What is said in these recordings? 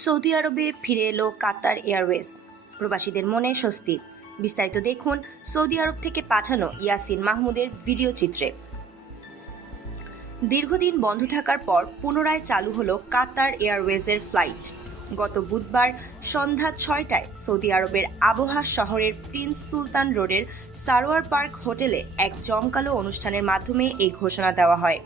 Saudi আরবে ফিরে এলো কাতার এয়ারওয়েজ, প্রবাসীদের মনে স্বস্তি। বিস্তারিত দেখুন সৌদি আরব থেকে পাঠানো ইয়াসিন মাহমুদের ভিডিও চিত্রে। দীর্ঘদিন বন্ধ থাকার পর পুনরায় চালু হলো কাতার এয়ারওয়েজের ফ্লাইট। গত বুধবার সন্ধ্যা 6টায় সৌদি আরবের আবহা শহরের প্রিন্স সুলতান রোডের সারোয়ার পার্ক হোটেলে এক জমকালো অনুষ্ঠানের মাধ্যমে এই ঘোষণা দেওয়া হয়।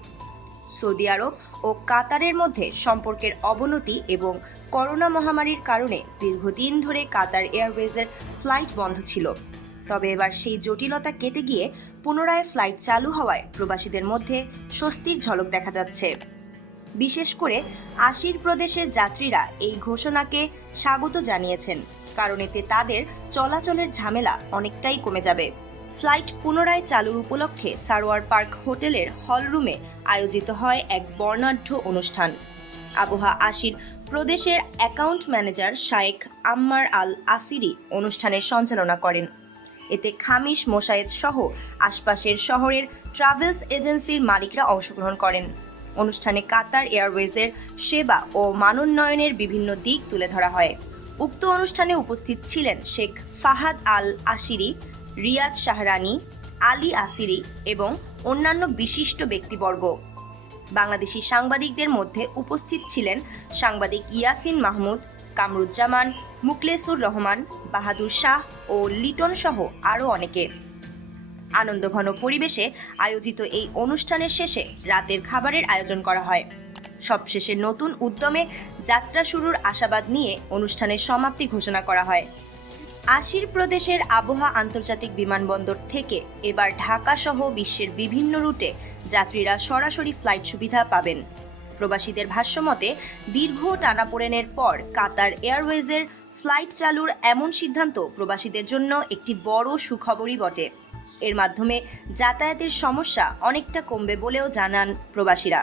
সৌদি আরব ও কাতারের মধ্যে সম্পর্কের অবনতি এবং করোনা মহামারীর কারণে দীর্ঘদিন ধরে কাতার এয়ারওয়েজের ফ্লাইট বন্ধ ছিল। তবে এবার সেই জটিলতা কেটে গিয়ে পুনরায় ফ্লাইট চালু হওয়ায় প্রবাসীদের মধ্যে স্বস্তির ঝলক দেখা যাচ্ছে। বিশেষ করে আশির প্রদেশের যাত্রীরা এই ঘোষণাকে স্বাগত জানিয়েছেন, কারণ এতে তাদের চলাচলের ঝামেলা অনেকটাই কমে যাবে। ফ্লাইট পুনরায় চালুর উপলক্ষে সারোয়ার পার্ক হোটেলের হলরুমে আয়োজিত হয় এক বর্ণাঢ্য অনুষ্ঠান। আবহা আশির প্রদেশের অ্যাকাউন্ট ম্যানেজার শায়েখ আম্মার আল আসিরি অনুষ্ঠানের সঞ্চালনা করেন। এতে খামিশ মোশায়েদ সহ আশপাশের শহরের ট্রাভেলস এজেন্সির মালিকরা অংশগ্রহণ করেন। অনুষ্ঠানে কাতার এয়ারওয়েজের সেবা ও মানোন্নয়নের বিভিন্ন দিক তুলে ধরা হয়। উক্ত অনুষ্ঠানে উপস্থিত ছিলেন শেখ ফাহাদ আল আসিরি, রিয়াদ শাহরানি, আলী আসিরি এবং অন্যান্য বিশিষ্ট ব্যক্তিবর্গ। বাংলাদেশি সাংবাদিকদের মধ্যে উপস্থিত ছিলেন সাংবাদিক ইয়াসিন মাহমুদ, কামরুজ্জামান, মুকলেসুর রহমান, বাহাদুর শাহ ও লিটন সহ আরও অনেকে। আনন্দঘন পরিবেশে আয়োজিত এই অনুষ্ঠানের শেষে রাতের খাবারের আয়োজন করা হয়। সবশেষে নতুন উদ্যমে যাত্রা শুরুর আশাবাদ নিয়ে অনুষ্ঠানের সমাপ্তি ঘোষণা করা হয়। আশির প্রদেশের আবহা আন্তর্জাতিক বিমানবন্দর থেকে এবার ঢাকা সহ বিশ্বের বিভিন্ন রুটে যাত্রীরা সরাসরি ফ্লাইট সুবিধা পাবেন। প্রবাসীদের ভাষ্যমতে দীর্ঘ টানাপোড়েনের পর কাতার এয়ারওয়েজের ফ্লাইট চালুর এমন সিদ্ধান্ত প্রবাসীদের জন্য একটি বড় সুখবরই বটে। এর মাধ্যমে যাতায়াতের সমস্যা অনেকটা কমবে বলেও জানান প্রবাসীরা।